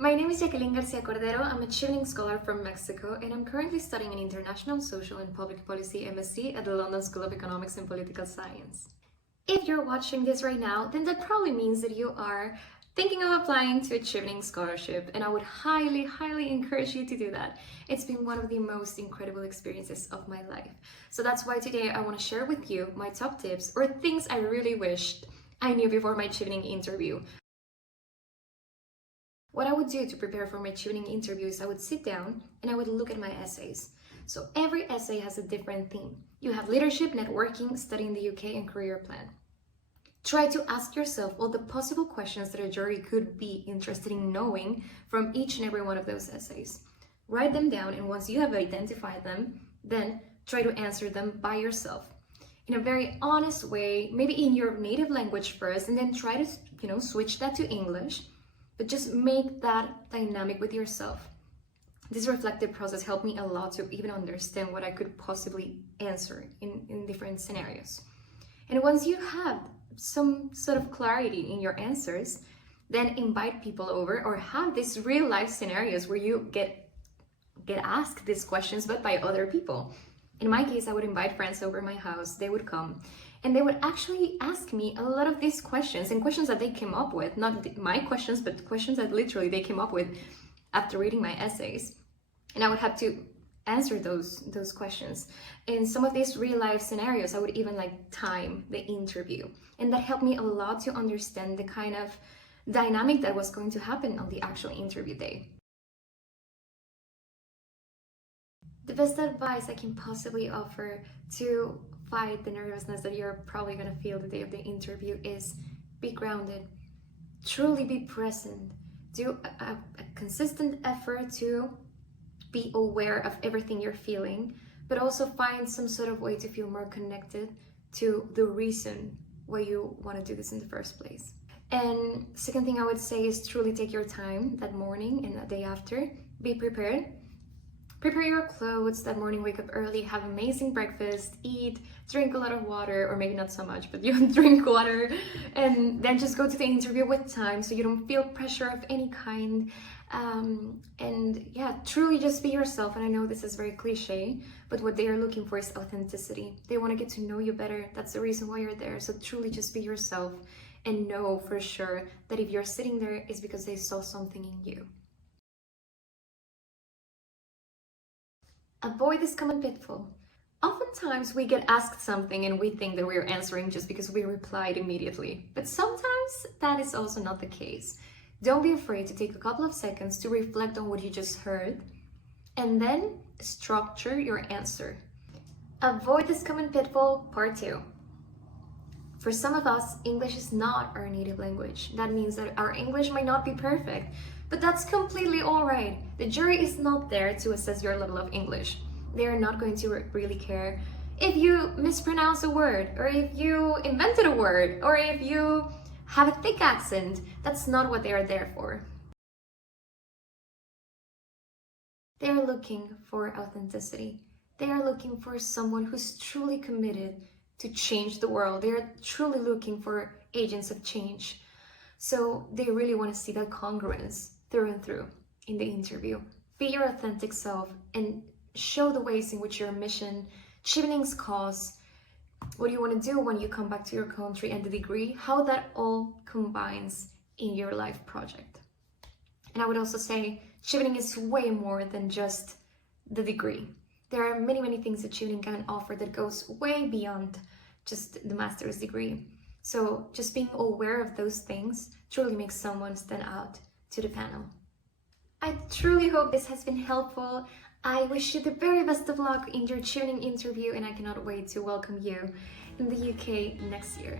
My name is Jaqueline I'm a Chevening scholar from Mexico, and I'm currently studying an International Social and Public Policy MSc at the London School of Economics and Political Science. If you're watching this right now, then that probably means that you are thinking of applying to a Chevening scholarship, and I would highly encourage you to do that. It's been one of the most incredible experiences of my life. So that's why today I want to share with you my top tips or things I really wished I knew before my Chevening interview. What I would do to prepare for my Chevening interview is I would sit down and I would look at my essays. So every essay has a different theme. You have leadership, networking, studying the UK, and career plan. Try to ask yourself all the possible questions that a jury could be interested in knowing from each and every one of those essays. Write them down, and once you have identified them, then try to answer them by yourself in a very honest way, maybe in your native language first, and then try to switch that to English. But just make that dynamic with yourself. This reflective process helped me a lot to even understand what I could possibly answer in different scenarios. And once you have some sort of clarity in your answers, then invite people over or have these real life scenarios where you get asked these questions, but by other people. In my case, I would invite friends over my house, they would come, and they would actually ask me a lot of these questions, and questions that they came up with, not my questions, but questions that literally they came up with after reading my essays. And I would have to answer those questions. In some of these real life scenarios, I would even time the interview. And that helped me a lot to understand the kind of dynamic that was going to happen on the actual interview day. The best advice I can possibly offer to fight the nervousness that you're probably going to feel the day of the interview is be grounded. Truly be present. Do a consistent effort to be aware of everything you're feeling, but also find some sort of way to feel more connected to the reason why you want to do this in the first place. And second thing I would say is truly take your time that morning and the day after. Be prepared. Prepare your clothes that morning, wake up early, have amazing breakfast, eat, drink a lot of water, or maybe not so much, but you drink water, and then just go to the interview with time so you don't feel pressure of any kind. And yeah, truly just be yourself. And I know this is very cliche, but what they are looking for is authenticity. They want to get to know you better. That's the reason why you're there. So truly just be yourself and know for sure that if you're sitting there, it's because they saw something in you. Avoid this common pitfall. Oftentimes we get asked something and we think that we're answering just because we replied immediately. But sometimes that is also not the case. Don't be afraid to take a couple of seconds to reflect on what you just heard and then structure your answer. Avoid this common pitfall, part 2. For some of us, English is not our native language. That means that our English might not be perfect, but that's completely all right. The jury is not there to assess your level of English. They are not going to really care if you mispronounce a word, or if you invented a word, or if you have a thick accent. That's not what they are there for. They are looking for authenticity. They are looking for someone who's truly committed to change the world. They are truly looking for agents of change. So they really want to see that congruence through and through in the interview. Be your authentic self and show the ways in which your mission, Chevening's cause, what you want to do when you come back to your country, and the degree, how that all combines in your life project. And I would also say Chevening is way more than just the degree. There are many things that Chevening can offer that goes way beyond just the master's degree. So just being aware of those things truly makes someone stand out to the panel. I truly hope this has been helpful. I wish you the very best of luck in your Chevening interview, and I cannot wait to welcome you in the UK next year.